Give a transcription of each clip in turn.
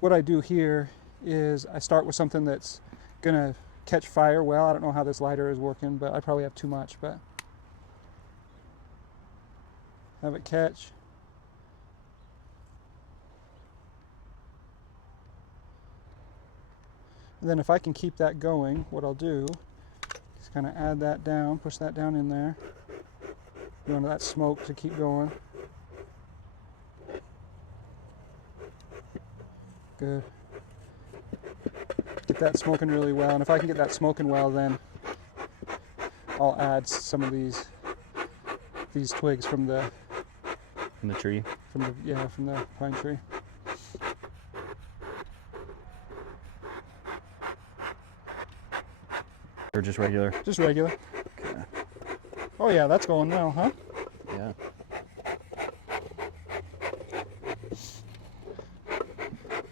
what I do here is I start with something that's gonna catch fire well. I don't know how this lighter is working, but I probably have too much, but have it catch. And then if I can keep that going, what I'll do is kind of add that down, push that down in there. You want that smoke to keep going. Good. Get that smoking really well, and if I can get that smoking well, then I'll add some of these twigs from the tree. From the pine tree. Or just regular? Just regular. Okay. Oh yeah, that's going now, huh? Yeah.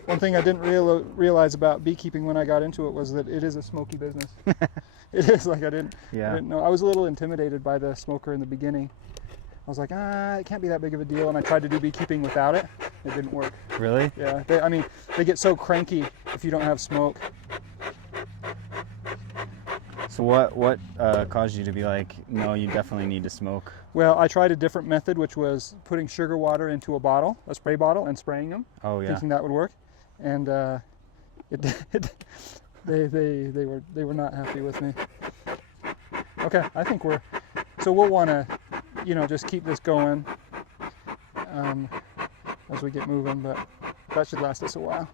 One thing I didn't realize about beekeeping when I got into it was that it is a smoky business. It is, like I didn't know. I was a little intimidated by the smoker in the beginning. I was like, it can't be that big of a deal, and I tried to do beekeeping without it. It didn't work. Really? Yeah, they get so cranky if you don't have smoke. So what caused you to be like, no, you definitely need to smoke? Well, I tried a different method, which was putting sugar water into a spray bottle, and spraying them. Oh yeah. Thinking that would work, and they were not happy with me. Okay, I think we'll want to, just keep this going as we get moving, but that should last us a while.